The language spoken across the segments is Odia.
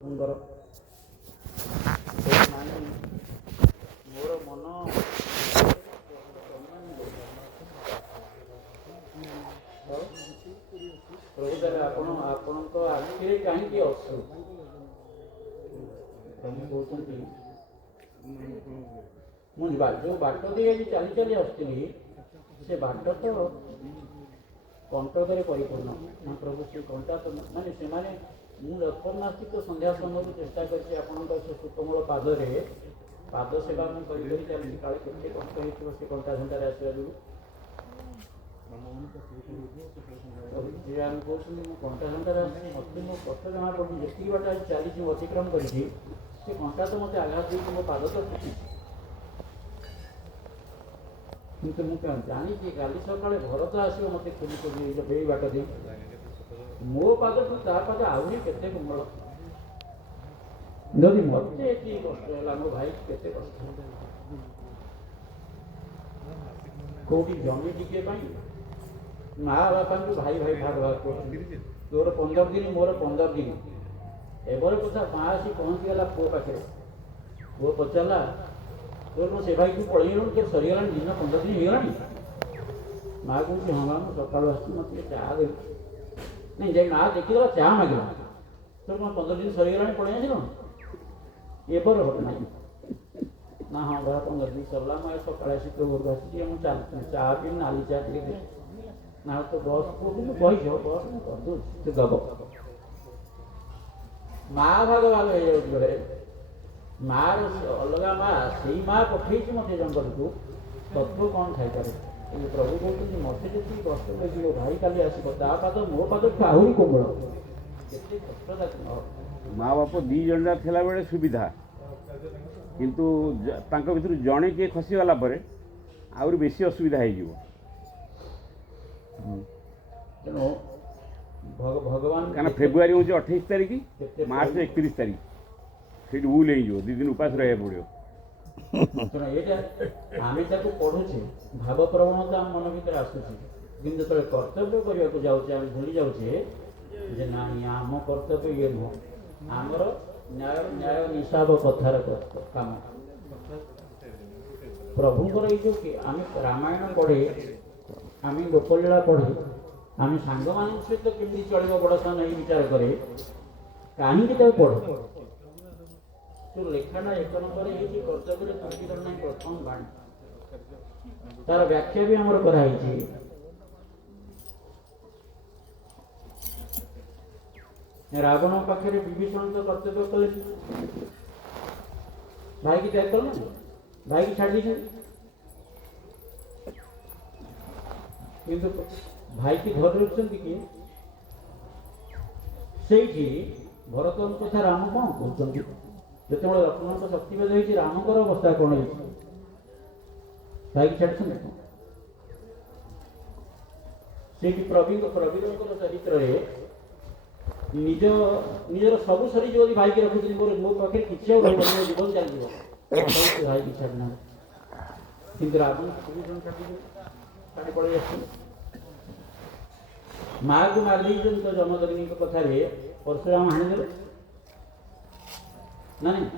ମୋର ମନ ପ୍ରଭୁତାରେ ଆପଣଙ୍କ ଆଖିରେ କାହିଁକି ଅଶ୍ରୁ? ପ୍ରଭୁ କହୁଛନ୍ତି ମୁଁ ଯେଉଁ ବାଟ ଦେଇ ଆଜି ଚାଲି ଚାଲି ଆସୁଥିଲି ସେ ବାଟ ତ କଣ୍ଟକରେ ପରିପୂର୍ଣ୍ଣ ନା ପ୍ରଭୁ। ସେ କଣ୍ଟା ମାନେ ସେମାନେ ମୁଁ ଯତ୍ନାସ୍ତିକ ସନ୍ଧ୍ୟା ସମୟରୁ ଚେଷ୍ଟା କରିଛି ଆପଣଙ୍କ ସେ ସୁତମୂଳ ପାଦରେ ପାଦ ସେବା ମୁଁ କରି କରି ଚାଲିଛି। କାଳେ କେତେ କଷ୍ଟ ହେଇଥିବ ସେ କଣ୍ଟା ଘଣ୍ଟାରେ ଆସିବା ଯୋଗୁଁ। ଶ୍ରୀରାମ କହୁଛନ୍ତି ମୁଁ କଣ୍ଟା ଘଣ୍ଟାରେ ଆସିଛି, ମୋତେ ମୋ କଷ୍ଟ ଜଣା ପଡ଼ୁନି। ଯେତିକି ବାଟ ଆଜି ଚାଲିଛି ମୁଁ ଅତିକ୍ରମ କରିଛି ସେ କଣ୍ଟା ତ ମୋତେ ଆଘାତ ଦେଇଛି, ମୋ ପାଦ ତ ଫୁଟିଛି। କିନ୍ତୁ ମୁଁ ଜାଣିଛି କାଲି ସକାଳେ ଭରତ ଆସିବ ମୋତେ ଖୋଜି ଖୋଜି ଏଇ ବାଟ ଦେଇ। ମୋ ପାଦଠୁ ତା ପାଦ ଆହୁରି କେତେ କୋମଳ। ଯଦି ମୋତେ ଏତିକି କଷ୍ଟ ହେଲା ମୋ ଭାଇ କେତେ କଷ୍ଟ। କୋଉଠି ଜମି ଟିକେ ପାଇଁ ମା ବାପାଙ୍କୁ ଭାଇ ଭାଇ ଭାଗ ଭାଗ କରୁଛନ୍ତି। ତୋର 15 ଦିନ ମୋର 15 ଦିନ। ଏଭଳି କଥା ମା ଆସି ପହଞ୍ଚିଗଲା ପୁଅ ପାଖରେ। ପୁଅ ପଚାରିଲା ତୋର କ'ଣ ସେ ଭାଇକୁ ପଳେଇଗଲୁଣି, ତୋର ସରିଗଲାଣି ଦିନ 15 ଦିନ ହେଇଗଲାଣି? ମା କହୁଛି ହଁ ମା ମୁଁ ସକାଳୁ ଆସିଛି, ମୋତେ ଟିକେ ଚା ଦେବି। ନାଇଁ ଯାଇ ମା ଦେଖିଦେଲା ଚା ମାଗିଲା। ତୋର କ'ଣ 15 ଦିନ ସରିଗଲାଣି ପଳେଇ ଆସିଲ? ଏବର ଘଟଣା ନାହିଁ ନା ହଁ ଧର 15 ଦିନ ସରିଲା, ମୁଁ ସକାଳେ ଆସି ତୋ ଘରକୁ ଆସିଛି, ମୁଁ ଚା ପିଇ ନାଲି ଚା ଟିକେ ଦେବି ନା ତ ବସ୍ କିନ୍ତୁ କହିଛ ବସ୍ ମୁଁ କରିଦେଉଛି ସେ ଦବ। ମା ଭାଗ ଭାଗ ହେଇଯାଉଛି ଘରେ। ମାର ଅଲଗା ମା, ସେଇ ମା ପଠେଇଛି ମୋତେ ଜଙ୍ଗଲକୁ, ତତ୍ଵ କ'ଣ ଥାଇପାରେ? କିନ୍ତୁ ପ୍ରଭୁ କହୁଛନ୍ତି ମୋତେ ଯେତିକି କଷ୍ଟ କରିଛି ମୋ ଭାଇ କାଲି ଆସିବ, ତା ପାଦ ମୋ ପାଦଠୁ ଆହୁରି କୋମଳ। କେତେ କଷ୍ଟଦାୟକ। ମା ବାପ ଦୁଇ ଜଣ ଥିଲାବେଳେ ସୁବିଧା, କିନ୍ତୁ ତାଙ୍କ ଭିତରୁ ଜଣେ କିଏ ଖସିଗଲା ପରେ ଆହୁରି ବେଶୀ ଅସୁବିଧା ହେଇଯିବ। ତେଣୁ ଭଗବାନ କାରଣ ଫେବୃଆରୀ ହେଉଛି 28 ତାରିଖ, ମାର୍ଚ୍ଚ 31 ତାରିଖ, ସେଇଠି ଭୁଲ ହେଇଯିବ, 2 ଦିନ ଉପାସ ରହିବାକୁ ପଡ଼ିବ। ତେଣୁ ଏଇଟା ଆମେ ତାକୁ ପଢ଼ୁଛେ, ଭାବ ପ୍ରବଣତା ଆମ ମନ ଭିତରେ ଆସୁଛି, କିନ୍ତୁ ଯେତେବେଳେ କର୍ତ୍ତବ୍ୟ କରିବାକୁ ଯାଉଛେ ଆମେ ଭୁଲି ଯାଉଛେ ଯେ ନାଇଁ ଆମ କର୍ତ୍ତବ୍ୟ ଇଏ ନୁହଁ, ଆମର ନ୍ୟାୟ ନିଶାବ କଥାର କାମ। ପ୍ରଭୁଙ୍କର ଏଇ ଯେଉଁ ଆମେ ରାମାୟଣ ପଢ଼େ, ଆମେ ଗୋପଲୀଳା ପଢ଼େ, ଆମେ ସାଙ୍ଗମାନଙ୍କ ସହିତ କେମିତି ଚଳିବ ବଡ଼ ସାନ ଏଇ ବିଚାର କରେ, କାହିଁକି ତାକୁ ପଢ଼? ଲେଖାଟା 1 ନମ୍ବର ହେଇଛି କର୍ତ୍ତବ୍ୟରେ ତ୍ରୁଟିକର ନାହିଁ ପ୍ରଥମ ବାଣୀ। ତାର ବ୍ୟାଖ୍ୟା ବି ଆମର କରାହେଇଛି। ରାବଣ ପାଖରେ ବିଭୀଷଣ ତ କର୍ତ୍ତବ୍ୟ କଲେ, ଭାଇକି ତ୍ୟାଗ କଲେ, ଭାଇକି ଛାଡ଼ି ଦେଇଛନ୍ତି, କିନ୍ତୁ ଭାଇକି ଧରି ରଖିଛନ୍ତି କିଏ? ସେଇଠି ଭରତଙ୍କ କଥା ରାମ କ'ଣ କହୁଛନ୍ତି? ଯେତେବେଳେ ଲକ୍ଷ୍ମଣଙ୍କ ଶକ୍ତିଭେଦ ହେଇଛି ରାମଙ୍କର ଅବସ୍ଥା କ'ଣ ହେଇଛି? ଭାଇକି ଛାଡ଼ିଛନ୍ତି। ସେଇଠି ପ୍ରବୀରଙ୍କର ଚରିତ୍ରରେ ନିଜର ସବୁ ସରିଯିବ ଯଦି ଭାଇକି ରଖୁଛନ୍ତି, ମୋ ପାଖରେ କିଛି ଆଉ ରହିବନି, ମୋ ଜୀବନ ଚାଲିଯିବ, ଭାଇକି ଛାଡ଼ିନାହାନ୍ତି। କିନ୍ତୁ ରାବଣ ଛାଡ଼ି ପଳେଇ ଆସିଛନ୍ତି। ମାଆକୁ ମାରିଦେଇଛନ୍ତି ତ ଜମଦଗ୍ନିଙ୍କ କଥାରେ ପରଶୁରାମ ହାଣିଦେଲେ ନା ନାଇଁ?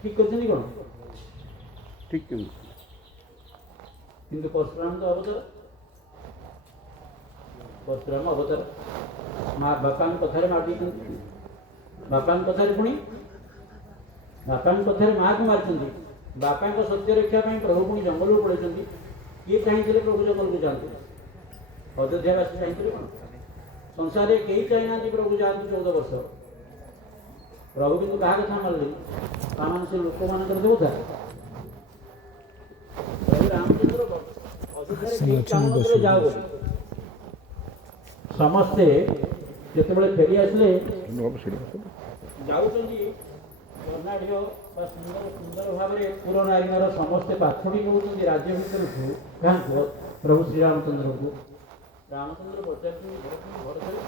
ଠିକ କରିଛନ୍ତି କ'ଣ? ଠିକ। କିନ୍ତୁ ପରଶୁରାମ ତ ଅବତାର, ପରଶୁରାମ ଅବତାର ମା ବାପାଙ୍କ କଥାରେ ମାରିଦେଇଛନ୍ତି। ବାପାଙ୍କ କଥାରେ ପୁଣି ବାପାଙ୍କ କଥାରେ ମାଆକୁ ମାରିଛନ୍ତି। ବାପାଙ୍କ ସତ୍ୟ ରକ୍ଷା ପାଇଁ ପ୍ରଭୁ ପୁଣି ଜଙ୍ଗଲକୁ ପଳେଇଛନ୍ତି। କିଏ ଚାହିଁଥିଲେ ପ୍ରଭୁ ଜଙ୍ଗଲକୁ ଯାଆନ୍ତୁ? ଅଯୋଧ୍ୟାବାସୀ ଚାହିଁଥିଲେ କ'ଣ? ସଂସାରରେ କେହି ଚାହିଁନାହାନ୍ତି ପ୍ରଭୁ ଯାଆନ୍ତୁ 14 ବର୍ଷ। ପ୍ରଭୁ କିନ୍ତୁ କାହା କଥା ମାରିଲେ? ତାମାନେ ସେ ଲୋକମାନଙ୍କର ଦେବତା। ପ୍ରଭୁ ରାମଚନ୍ଦ୍ର ଅଯୋଧ୍ୟାରେ କେହି ଚାହୁଁନଥିଲେ ଯାଅ ବୋଲି। ସମସ୍ତେ ଯେତେବେଳେ ଫେରି ଆସିଲେ ଯାଉଛନ୍ତି ବର୍ଣ୍ଣାଢ୍ୟ ବା ସୁନ୍ଦର ଭାବରେ ପୁର ନାରୀଙ୍କର ସମସ୍ତେ ପାଛୋଟି ନେଉଛନ୍ତି ରାଜ୍ୟ ଭିତରକୁ। କାହାକୁ? ପ୍ରଭୁ ଶ୍ରୀରାମଚନ୍ଦ୍ରଙ୍କୁ। ରାମଚନ୍ଦ୍ର ପଚାରୁଛନ୍ତି ଭରତରେ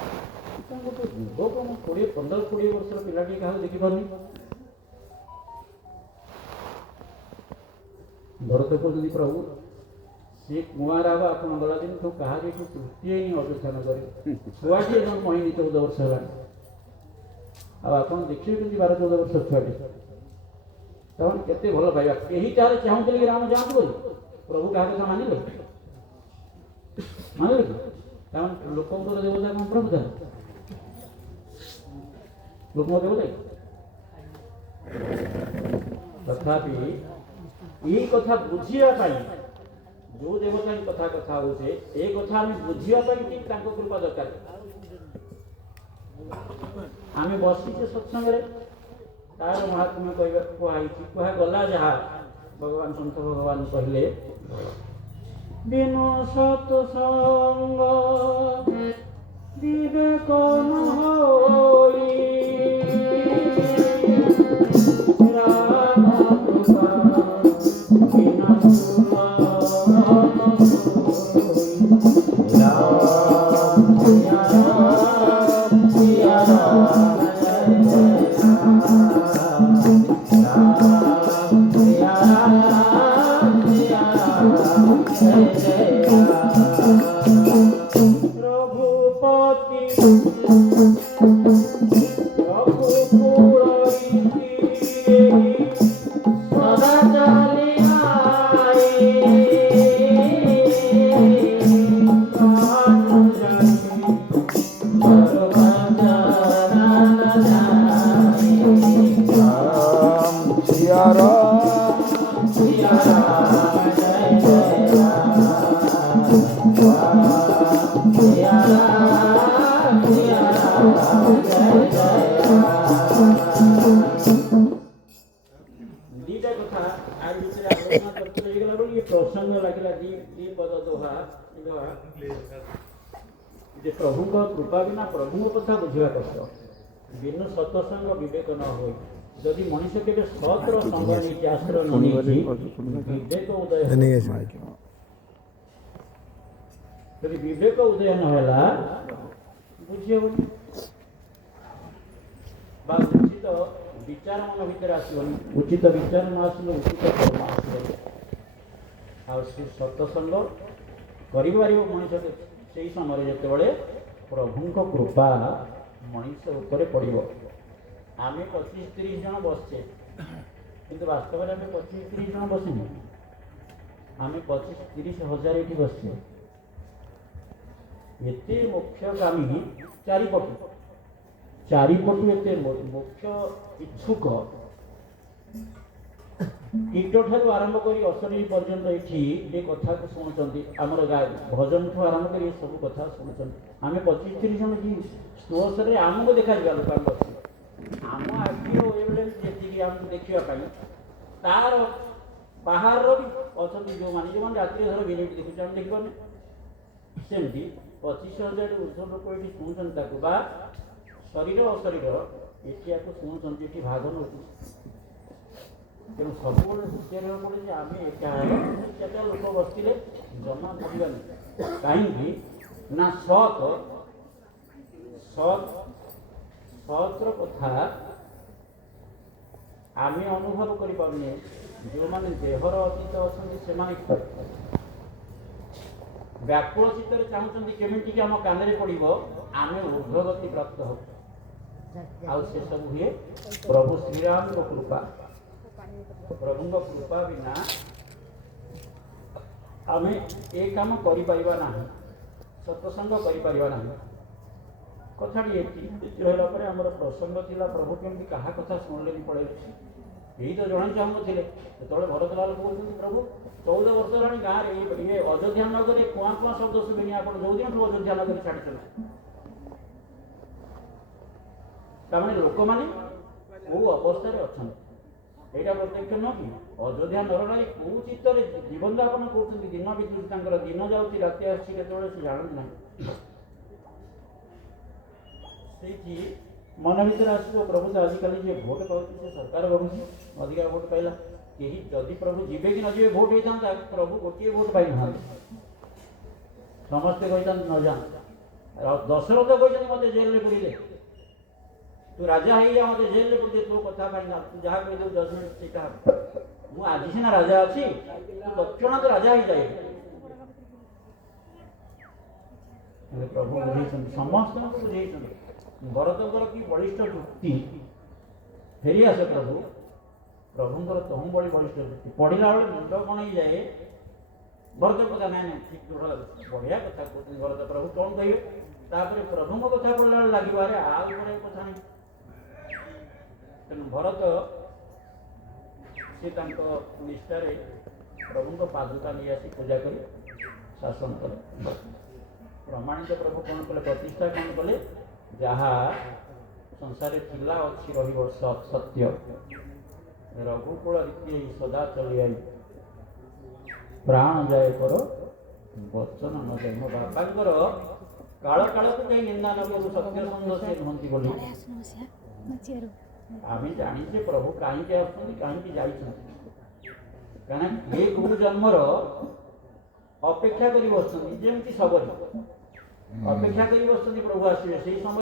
ଗୋଟେ ଯୁବକ, ମୁଁ 15-20 ବର୍ଷର ପିଲାଟିଏ କାହାକୁ ଦେଖିପାରୁନି। ଭରତ କହୁଛନ୍ତି ପ୍ରଭୁ ସେ କୁଆଁର ଆପଣ ଗଲା ଦିନଠୁ କାହାରି ଏଠି ସୃଷ୍ଟି ହେଇନି ଅଯୋଧ୍ୟା ନଗରରେ। ଛୁଆଟିଏ ଜନ୍ମ ହେଇନି 14 ବର୍ଷ ହେଲାଣି। ଆଉ ଆପଣ ଦେଖିବେ କେମିତି 12-14 ବର୍ଷ ଛୁଆଟି ସେମାନେ କେତେ ଭଲ ପାଇବା। କେହି ତାହେଲେ ଚାହୁଁଥିଲେ କି ରାମ ଯାଆନ୍ତୁ ବୋଲି? ପ୍ରଭୁ କାହା କଥା ମାନିଲେ କି? ତାମାନେ ଲୋକଙ୍କର ଦେବତା କ'ଣ ପ୍ରଭୁ? ତାହେଲେ ଲୋକଙ୍କ ଦେବତା। ତଥାପି ଏଇ କଥା ବୁଝିବା ପାଇଁ ଯେଉଁ ଦେବତା କଥା ହଉଛେ ଏ କଥା ଆମେ ବୁଝିବା ପାଇଁ ଠିକ୍ ତାଙ୍କ କୃପା ଦରକାର। ଆମେ ବସିଛେ ସତ୍ସଙ୍ଗରେ, ତାର ମହାତ୍ମ୍ୟ କହିବା କୁହାହେଇଛି, କୁହାଗଲା ଯାହା ଭଗବାନ ସନ୍ଥ ଭଗବାନ କହିଲେ, ବିନୁ ସତ୍ସଙ୍ଗ ବିବେକ ନ ହୋଇ ରାମ କୃପା ବିନା प्रभुଙ୍କ कृपा बिना प्रभु कथा बुझा कष्ट। बिनु सत्संग विवेक न हो। जदि मनुष्य के सतर संग नहीं आश्रय नहीं विवेक उदय जदि विवेक उदय नहला बुझे उचित विचार मन भीतर आसबनी। उचित विचार न आसले उचित कर्म आसबनी। सत्संग कर मनुष्य से समय जिते प्रभुंक कृपा मनुष्य उपर पड़ो। आम 25-30 जन बसचे किंतु वास्तव में आम 25-30 जन बसनी आम 25-30 हजार ये बसचे। एते मोक्षगामी चारिपटु एते मोक्ष इच्छुक कीट ठार आरंभ कर अशरीर पर्यंत ये कथा को शुणुंट आमर भजन ठू आरंभ कर सब कथा शुणुंट। आम 25-30 जन जी स्टोर आमको देखा लोक आम आखि जी आम देखापी तार बाहर भी अच्छा जो मैंने जो मैंने रात धर विनिट देखुचे आम देखने सेमती 25,000 ऊर्ध लोक ये शुणुंट शरीर अशरीर ये शुणुंट ये भाग नौ तेणु सब दृष्टि पड़े आम एका लोक बसते जमा पड़ानी कहीं ना सत सतर कथा आम अनुभव कर जो मैंने देहर अतीत अच्छा से व्याकुल चित्त चाहते केमी आम कान पड़ो आम ऊर्ध्वगति प्राप्त हो से सब हुए प्रभु श्रीराम कृपा। प्रभु कृपा बिना आम ए काम कर सत्संग कर कथा रहा आमर प्रसंग थिला प्रभु केमती क्या कथा शुणिले पड़े यही तो जड़े चाहूँ जो भरतलाल कहते प्रभु 14 वर्ष है गाँव ये अयोध्या नगर कुआ कुआ शब्द शुभेनी आप जो दिन अयोध्या नगर छाड़ी तमें लोक मैंने कौ अवस्था अच्छा यहाँ प्रत्यक्ष न कि अयोध्या नगर कौ चित्त जीवन यापन कर दिन विद्युत दिन जाऊँगी राति आसी जानते ना मन भर आस प्रभु तो आजिकल जो भोट पाँच सरकार बढ़ुची अधिका भोट पाइला कहीं जदि प्रभु जीवे कि न जीवे भोट होता प्रभु गोटे भोट पाई ना समस्ते कहते न जा दशरथ कहते मत जेल में पड़े तू राजा हो जा मत जेल में पड़े तो कथा पाई ना तू जहाँ कह दे जजमेंट से मुझे आज सीना राजा अच्छी तू दक्षिणा तो राजा हो जाए ହେଲେ ପ୍ରଭୁ ବୁଝେଇଛନ୍ତି, ସମସ୍ତଙ୍କୁ ବୁଝେଇଛନ୍ତି। ଭରତଙ୍କର କି ବଳିଷ୍ଠ ଯୁକ୍ତି, ଫେରିଆସ ପ୍ରଭୁ, ପ୍ରଭୁଙ୍କର ତହୁଁ ବଳି ବଳିଷ୍ଠ ଯୁକ୍ତି। ପଢ଼ିଲା ବେଳେ ମୁଣ୍ଡ କ'ଣ ହେଇଯାଏ। ଭରତ କଥା ନାଇଁ ନାଇଁ ଠିକ୍ ବଢ଼ିଆ କଥା କହୁଛନ୍ତି ଭରତ, ପ୍ରଭୁ କ'ଣ କହିବେ। ତାପରେ ପ୍ରଭୁଙ୍କ କଥା ପଢ଼ିଲା ବେଳେ ଲାଗିବ ଆରେ ଆଉ ଗୋଟେ କଥା ନାହିଁ। ତେଣୁ ଭରତ ସେ ତାଙ୍କ ନିଷ୍ଠାରେ ପ୍ରଭୁଙ୍କ ପାଦୁକା ନେଇ ଆସି ପୂଜା କରି ଶାସନ କଲେ। ପ୍ରମାଣିତ ପ୍ରଭୁ କ'ଣ କଲେ, ପ୍ରତିଷ୍ଠା କ'ଣ କଲେ, ଯାହା ସଂସାରରେ ଥିଲା ଅଛି ରହିବ ସତ୍ୟ, ରଘୁକୁଳ ରୀତି ସଦା ଚଳିଆଇ, ପ୍ରାଣ ଯାଏ କର ବଚନ ନ ଯାଏ। ମୋ ବାପାଙ୍କର କାଳ କାଳକୁ କେହି ନିନ୍ଦା ନ କରୁ, ସତ୍ୟସନ୍ଧ ସେ ନୁହନ୍ତି ବୋଲି ଆମେ ଜାଣିଛେ ପ୍ରଭୁ କାହିଁକି ଆସୁଛନ୍ତି, କାହିଁକି ଯାଇଛନ୍ତି। କାହିଁକି ଏ କୋଉ ଜନ୍ମର ଅପେକ୍ଷା କରି ବସୁଛନ୍ତି, ଯେମିତି ସବରୀ ଅପେକ୍ଷା କରି ବସୁଛନ୍ତି ପ୍ରଭୁ ଆସିବେ। ସେଇ ସମୟ